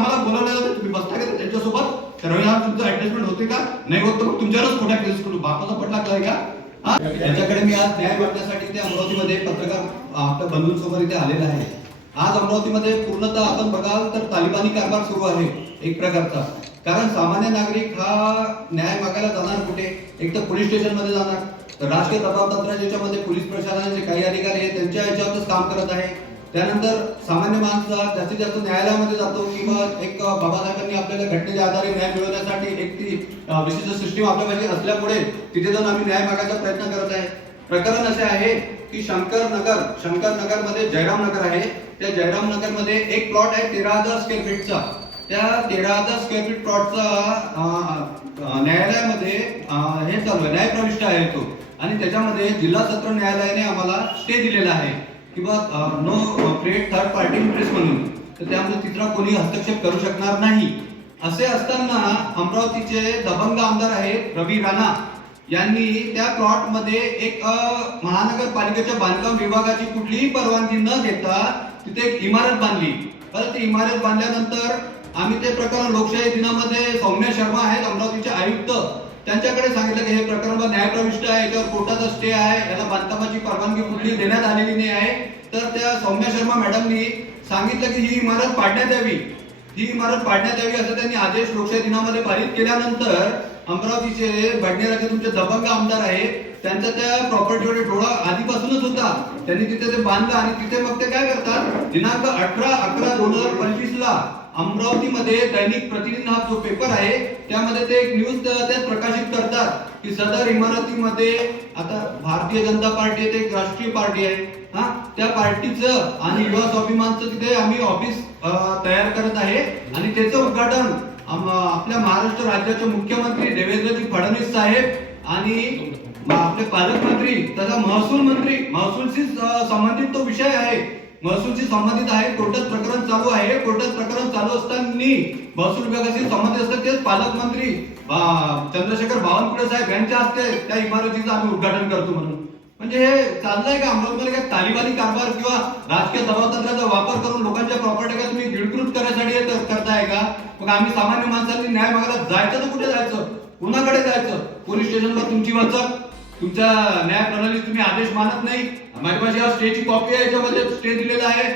आम्हाला बोलावलं जातं तुम्ही बसता का त्यांच्यासोबत? तर तुमचं ऍडजस्टमेंट होते का? नाही होत तर मग तुमच्यावरच खोट्या केस करू. बापाचा पडला काय का? त्याच्याकडे मी आज न्याय मागण्यासाठी ते अमरावतीमध्ये पत्रकार आपल्या बंधूंसमोर इथे आलेला आहे. आज अमरावतीमध्ये पूर्णतः आपण बघाल तर तालिबानी कारभार सुरू आहे एक प्रकारचा. कारण सामान्य नागरिक हा न्याय मागायला जाणार कुठे? एक तर पोलीस स्टेशनमध्ये जाणार. तर राजकीय दबाव तंत्र ज्याच्यामध्ये पोलीस प्रशासनाचे काही अधिकारी आहेत त्यांच्या याच्यावरच काम करत आहे. त्यानंतर सामान्य माणसा जास्तीत जास्त न्यायालयामध्ये जातो किंवा एक बाबासाहेबांनी आपल्याला घटनेच्या आधारे न्याय मिळवण्यासाठी एक ती विशिष्ट सिस्टीम आपल्यापाशी असल्यामुळे तिथे जाऊन आम्ही न्याय मागायचा प्रयत्न करत आहे. प्रकरण असे आहे की शंकर नगर शंकर नगरमध्ये जयराम नगर आहे. त्या जयराम नगरमध्ये एक प्लॉट आहे तेरा हजार स्क्वेअर फीटचा त्या तेरा हजार स्क्वेअर फीट प्लॉटचा न्यायालयामध्ये हे चालू आहे. न्यायप्रविष्ट आहे तो. आणि त्याच्यामध्ये जिल्हा सत्र न्यायालयाने आम्हाला स्टे दिलेला आहे. किंवा no create third party interest म्हणून. तर त्यामध्ये तिसरा कोणी हस्तक्षेप करू शकणार नाही. असे असताना अमरावतीचे दबंग आमदार आहेत रवी राणा यांनी त्या प्लॉटमध्ये एक महानगरपालिकेच्या बांधकाम विभागाची कुठलीही परवानगी न घेता तिथे एक इमारत बांधली. परत ती इमारत बांधल्यानंतर आम्ही ते प्रकरण लोकशाही दिनामध्ये सौम्य शर्मा आहेत अमरावतीचे आयुक्त. त्यांच्याकडे सांगितलं की हे प्रकरण न्यायप्रविष्ट आहे याच्यावर कोर्टाचा स्टे आहे याला बांधकामाची परवानगी कुठली देण्यात आलेली नाही आहे. तर त्या सौम्य शर्मा मॅडमनी सांगितलं की ही इमारत पाडण्यात यावी. ही इमारत पाडण्यात यावी असं त्यांनी आदेश लोकशाही दिनामध्ये पारित केल्यानंतर अमरावतीचे बडनेराचे तुमचे दबंग आमदार आहे त्यांचा त्या प्रॉपर्टीवर डोळा आधीपासूनच होता. त्यांनी तिथे ते बांधलं आणि तिथे मग ते काय करतात? दिनांक अठरा अकरा दोन हजार पंचवीस ला अमरावतीमध्ये दैनिक प्रतिदिन हा जो पेपर आहे त्यामध्ये ते एक न्यूज त्यात प्रकाशित करतात की सदर इमारतीमध्ये आता भारतीय जनता पार्टी आहे ते एक राष्ट्रीय पार्टी आहे. हा? त्या पार्टीचं आणि युवा स्वाभिमानचं तिथे आम्ही ऑफिस तयार करत आहे. आणि त्याचं उद्घाटन आपल्या महाराष्ट्र राज्याचे मुख्यमंत्री देवेंद्रजी फडणवीस साहेब आणि आपले पालकमंत्री तथा महसूल मंत्री महसूलशी संबंधित तो विषय आहे. महसूलशी संबंधित आहे कोर्टात प्रकरण चालू आहे कोर्टात प्रकरण चालू असताना महसूल विभागाशी संबंधित असतात तेच पालकमंत्री चंद्रशेखर बावनकुळे साहेब यांच्या हस्ते त्या इमारतीचं आम्ही उद्घाटन करतो म्हणून. म्हणजे हे चाललंय का? अमरावतीमध्ये काय तालिबानी कारभार किंवा राजकीय दबावतंत्राचा वापर करून लोकांच्या प्रॉपर्टी तुम्ही गिळकृत करण्यासाठी हे करताय का? मग आम्ही सामान्य माणसांनी न्याय मागायला जायचं तर कुठे जायचं? कुणाकडे जायचं? पोलीस स्टेशनवर तुमची वचक तुमच्या न्याय प्रणालीत तुम्ही आदेश मानत नाही. माझ्यापाशी या स्टेची कॉपी आहे याच्यामध्ये स्टे दिलेला आहे.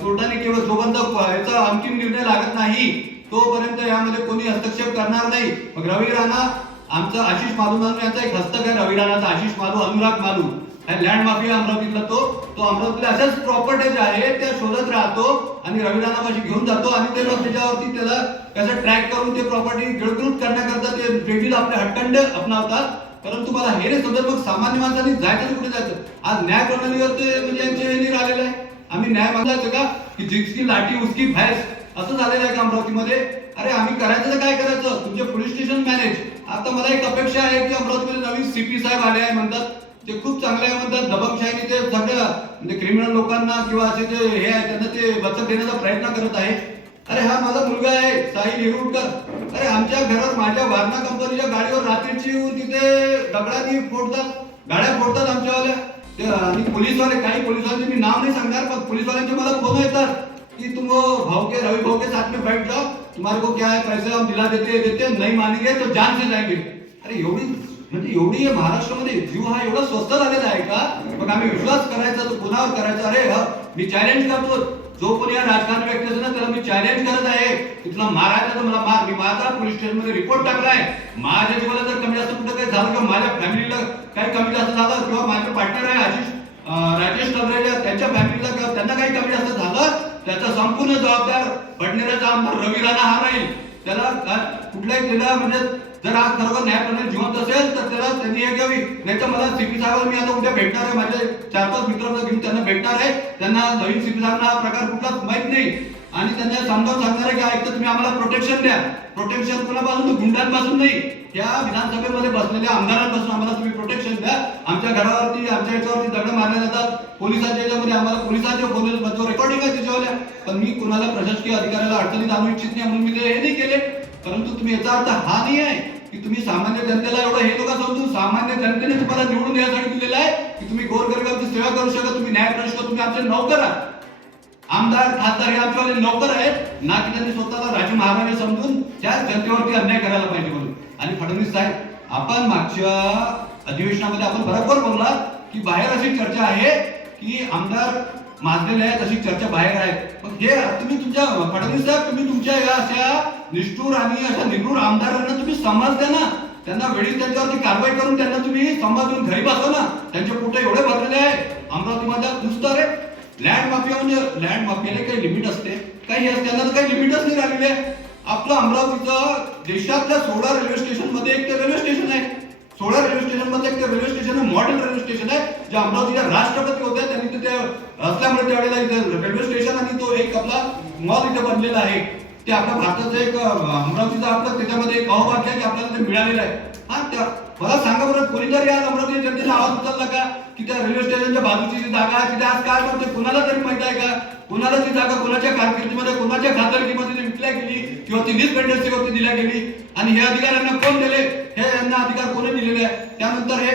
कोर्टाने केवळ जोपर्यंत याचा अंतिम निर्णय लागत नाही. तोपर्यंत यामध्ये कोणी हस्तक्षेप करणार नाही. मग रवी राणा आमचा आशिष मालू म्हणून यांचा एक हस्तक आहे. रवी राणाचा आशिष मालू अनुराग मालू. लँड माफिया अमरावतीतला तो. तो अमरावतीला अशाच प्रॉपर्टीज आहे त्या शोधत राहतो आणि रवी राणापाशी घेऊन जातो आणि ते लोक त्याच्यावरती त्याला कसं ट्रॅक करून ते प्रॉपर्टी गिळकृत करण्याकरता ते वेगळीच आपले हट्टंड अपनावतात. परंतु मला हे नाही समजत मग सामान्य माणसांनी जायचं कुठे जायचं? आज न्याय प्रणालीवर ते म्हणजे यांचे हे आलेलं आहे. आम्ही न्याय मागलाच का? की जिसकी लाठी उसकी भैस? असं झालेलं आहे का अमरावतीमध्ये. अरे आम्ही करायचं तर काय करायचं? तुमचे पोलीस स्टेशन मॅनेज. आता मला एक अपेक्षा आहे की अमरावतीमध्ये नवीन सीपी साहेब आले आहे म्हणतात. ते खूप चांगले आहे म्हणतात. दबंगशाहीने ते सगळ्या म्हणजे क्रिमिनल लोकांना किंवा असे जे हे आहे त्यांना ते बचत देण्याचा प्रयत्न करत आहे. अरे हा माझा मुलगा आहे साहिल हिरुडकर अरे आमच्या घरात माझ्या वारणा कंपनीच्या गाडीवर रात्रीची येऊन तिथे दगडानी फोडतात. गाड्या फोडतात आमच्यावाल्या. ते आणि पोलीसवाले काही पोलीसवाल्यांचे मी नाव नाही सांगणार पण पोलीसवाल्यांचे मला फोन येतात कि तुम भाव के रवि भाव के साथ में बैठ जाओ. तुम्हारे को क्या है? पैसे हम दिला देते देते नहीं मानेंगे तो जान से जाएंगे. अरे एवढी म्हणजे एवढी महाराष्ट्रामध्ये जीव हा एवढा स्वस्त झालेला आहे का? मग आम्ही विश्वास करायचा तो कुणावर करायचा. अरे मी चॅलेंज करतो जो कोणी या राजकारण व्यक्ती असेल ना त्याला मी चॅलेंज करत आहे. की तुला मारायचं तर मला मार मी माझा पोलीस स्टेशनमध्ये रिपोर्ट टाकलाय. माझ्या जीवाला जर कमी जास्त कुठं काही झालं किंवा माझ्या फॅमिलीला काही कमी जास्त झालं किंवा माझे पार्टनर आहे आशिष राजेश टबरेजा त्यांच्या फॅमिलीला किंवा त्यांना काही कमी जास्त झालं त्याचा संपूर्ण जबाबदार बडनेराचा आमदार रवी राणा हा राहील. त्याला कुठल्याही त्याला म्हणजे जर आज सर्व न्याय जिवंत असेल तर त्याला त्यांनी हे घ्यावी नाही तर मला सीपी साहेबांना मी आता उद्या भेटणार आहे. माझे चार पाच मित्रांना घेऊन त्यांना भेटणार आहे. त्यांना नवीन सीपी साहेबांना हा प्रकार कुठलाच माहीत नाही. आणि त्यांना समजावून सांगणार आहे की ऐकतं तर तुम्ही आम्हाला प्रोटेक्शन द्या. प्रोटेक्शन कुणापासून? गुंडांपासून नाही. या विधानसभेमध्ये बसलेल्या आमदारांपासून आम्हाला तुम्ही प्रोटेक्शन द्या. आमच्या घरावरती आमच्या याच्यावरती दगड मारले जातात पोलिसांच्या याच्यामध्ये आम्हाला पोलिसांच्या फोन रेकॉर्डिंग आहे त्याच्यावर पण मी कुणाला प्रशासकीय अधिकाऱ्याला अडचणीत आणू इच्छित नाही म्हणून मी ते हे नाही केले. परंतु तुम्ही याचा अर्थ हा नाही आहे की तुम्ही सामान्य जनतेला एवढं हे नका समजून सामान्य जनतेने तुम्हाला निवडून यासाठी दिलेलं आहे की तुम्ही गोरगरिबांची सेवा करू शकता तुम्ही न्याय प्रश्न तुम्ही आमचे नौकर आहात. आमदार खासदार हे आमच्यावाले नोकर आहेत. ना की त्यांनी स्वतःला राजे महाराजे समजून त्या जनतेवरती अन्याय करायला पाहिजे म्हणून. आणि फडणवीस साहेब आपण मागच्या अधिवेशनामध्ये आपण बरोबर बोलला की बाहेर अशी चर्चा आहे की आमदार माजलेले आहेत अशी चर्चा बाहेर आहे. मग हे तुम्ही तुमच्या फडणवीस साहेब तुम्ही तुमच्या या अशा निष्ठूर आणि अशा निगूर आमदारांना तुम्ही समज द्या ना. त्यांना वेळी त्यांच्यावरती कारवाई करून त्यांना तुम्ही समजून घरी बसवा ना. त्यांचे पोटे एवढे भरलेले आहे अमरावतीमध्ये नुसतं रे लँड माफिया म्हणजे लँड माफियाला काही लिमिट असते. काही त्यांना तर काही लिमिटच नाही राहिलेले आपलं अमरावतीचं देशातल्या सोळा रेल्वे स्टेशनमध्ये एक ते रेल्वे स्टेशन आहे. सोळा रेल्वे स्टेशन मधलं ते railway station model railway station आहे जे अमरावतीच्या राष्ट्रपती होते त्यांनी तिथे असल्यामुळे त्यावेळेला इथे रेल्वे स्टेशन आणि तो एक आपला मॉल इथे बनलेला आहे. ते आपल्या भारताचं एक अमरावतीचा आपलं त्याच्यामध्ये एक अहभाग्य आहे की आपल्याला ते मिळालेलं आहे. हा त्या मला सांगा बरं कोणीतरी आज अमरावती जनतेचा आवाज उचलला का? की त्या रेल्वे स्टेशनच्या बाजूची जी जागा आहे तिथे आज काय करते कुणाला तरी माहीत आहे का? कुणाला ती जागा कोणाच्या कारकिर्दीमध्ये कोणाच्या खातरकीमध्ये विकल्या गेली किंवा ती वरती दिल्या गेली? आणि हे अधिकाऱ्यांना कोण दिले? हे यांना अधिकार कोणी दिलेले आहे? त्यानंतर हे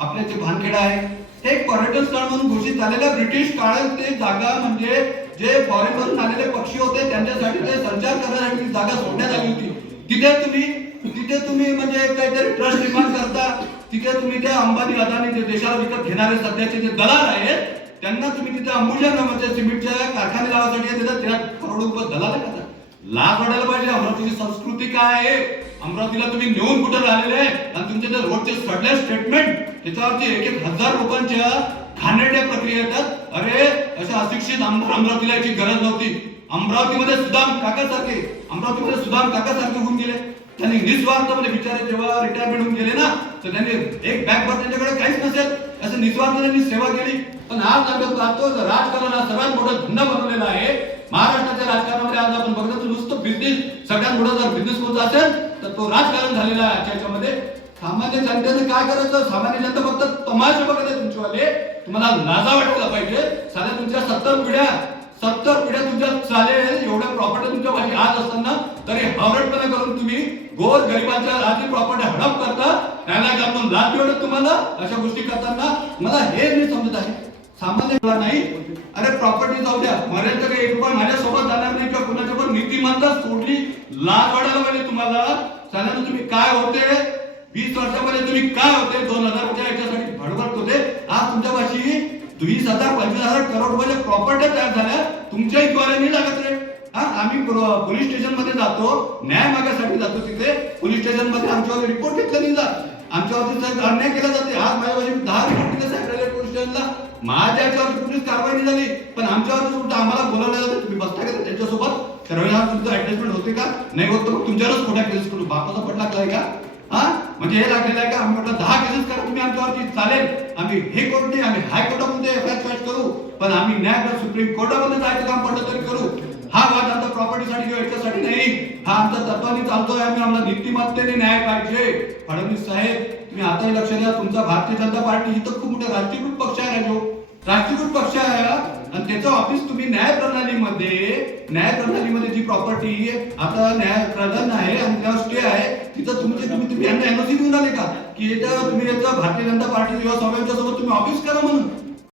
आपले जे भानखेडा आहे हे एक पर्यटन स्थळ म्हणून घोषित झालेलं ब्रिटिश काळात ते जागा म्हणजे जे फॉरेन मधून आलेले पक्षी होते त्यांच्यासाठी ते संचार करण्यासाठी जागा सोडण्यात आली होती. तिथे तुम्ही तिथे तुम्ही म्हणजे काहीतरी ट्रस्ट निर्माण करता तिथे तुम्ही त्या अंबानी अदानी जे देशाला विकत घेणारे सध्याचे जे दलाल आहेत त्यांना तुम्ही तिथे अंबुजा नावाच्या सिमेंटच्या कारखाने लावासाठी तिथे तेरा करोड रुपये दलाल आहे का लाज वाटायला पाहिजे. अमरावतीची संस्कृती काय आहे? अमरावतीला तुम्ही नेऊन कुठं राहिलेले आहे? आणि तुमचे जे रोजचे सडले स्टेटमेंट त्याच्यावरती एक एक हजार लोकांच्या घाणेरड्या प्रक्रिया येतात. अरे अशा अशिक्षित अमरावतीला याची गरज नव्हती. अमरावतीमध्ये सुदाम काकासारखे अमरावतीमध्ये सुदाम काकासारखे होऊन गेले. त्यांनी निस्वार्थपणे बिचारे जेव्हा रिटायरमेंट होऊन गेले ना तर त्यांनी एक बॅग भर त्यांच्याकडे काहीच नसेल. असं निस्वार्थ त्यांनी सेवा केली. पण आज राजकारणाला पाहतो सर्वात मोठा धंदा बनवलेला आहे. महाराष्ट्राच्या राजकारणामध्ये आज आपण बघतो तर नुसतं बिझनेस सगळ्यात मोठा जर बिझनेस होत असेल तर तो राजकारण झालेला आहे याच्यामध्ये. सामान्य जनतेने काय करायचं? सामान्य जनता फक्त तमाशे बघत आहे तुमच्यावाले. तुम्हाला लाजा वाटायला पाहिजे. साध्या तुमच्या सत्तर पिढ्या सत्तर पिढ्या तुमच्या चालेल एवढ्या प्रॉपर्टी तुमच्या भाजी आज असताना तरी हावरटपणा करून तुम्ही गोर गरिबांच्या आधी प्रॉपर्टी हडप करता. त्याला आपण लाज मिळत तुम्हाला? अशा गोष्टी करताना. मला हे नाही समजत आहे. सामान्य नाही. अरे प्रॉपर्टी जाऊ द्या. मरेल तर एक रुपया माझ्यासोबत जाणार नाही किंवा कुणाच्या पण नीतिमत्ता सोडली लाज वाढायला पाहिजे तुम्हाला. साधारण तुम्ही काय होते? वीस वर्षामध्ये तुम्ही काय होते? दोन हजार रुपये याच्यासाठी भडभडत होते. आज तुमच्यापाशी वीस हजार पंचवीस हजार करोड रुपयाच्या प्रॉपर्ट्या तयार झाल्या. तुमच्याही द्वारे नाही लागत रे हा आम्ही पोलीस स्टेशनमध्ये जातो. न्याय मागासाठी जातो तिथे. पोलीस स्टेशनमध्ये आमच्यावर रिपोर्ट घेतला नाही जात आमच्यावरती अन्याय केला जाते. आज माझ्यापाशी दहा रिपोर्ट दिले साहेब पोलीस स्टेशनला. माझ्या याच्यावर कुठलीच कारवाई नाही झाली. पण आमच्यावर सुद्धा आम्हाला बोलवलं जातं. तुम्ही बसता का त्यांच्यासोबत? तर तुमचं ऍडजस्टमेंट होते का? नाही होत तर मग तुमच्यावरच खोट्या केसेस करू. बापाचा पट लागलाय का? हा? म्हणजे हे लागलेलं आहे का? आम्ही म्हटलं दहा केसेस करा तुम्ही आमच्यावरती. चालेल. आम्ही हे कोर्ट नाही आम्ही हायकोर्टामध्ये एफ आय चॉईस करू. पण आम्ही न्यायालय सुप्रीम कोर्टामध्ये जायचं काम पडलं तरी करू. हा वाद आता प्रॉपर्टीसाठी किंवा याच्यासाठी नाही. हा आमचा तत्वानी चालतोय. आम्ही आम्हाला नीतिमत्तेने न्याय पाहिजे. फडणवीस साहेब तुम्ही आताही लक्ष द्या. तुमचा भारतीय जनता पार्टी ही तर खूप मोठा राष्ट्रीयकृत पक्ष आहे राजो. राष्ट्रीयकृत पक्ष आहे आणि त्याचं ऑफिस तुम्ही न्याय प्रणालीमध्ये न्याय प्रणालीमध्ये जी प्रॉपर्टी आता न्याय प्रधान आहे आणि त्यावर स्टे आहे तिथं तुमचे तुम्ही तुम्ही यांना एनओसी देऊन आले का? की तुम्ही याचं भारतीय जनता पार्टी किंवा सोबत तुम्ही ऑफिस करा म्हणून.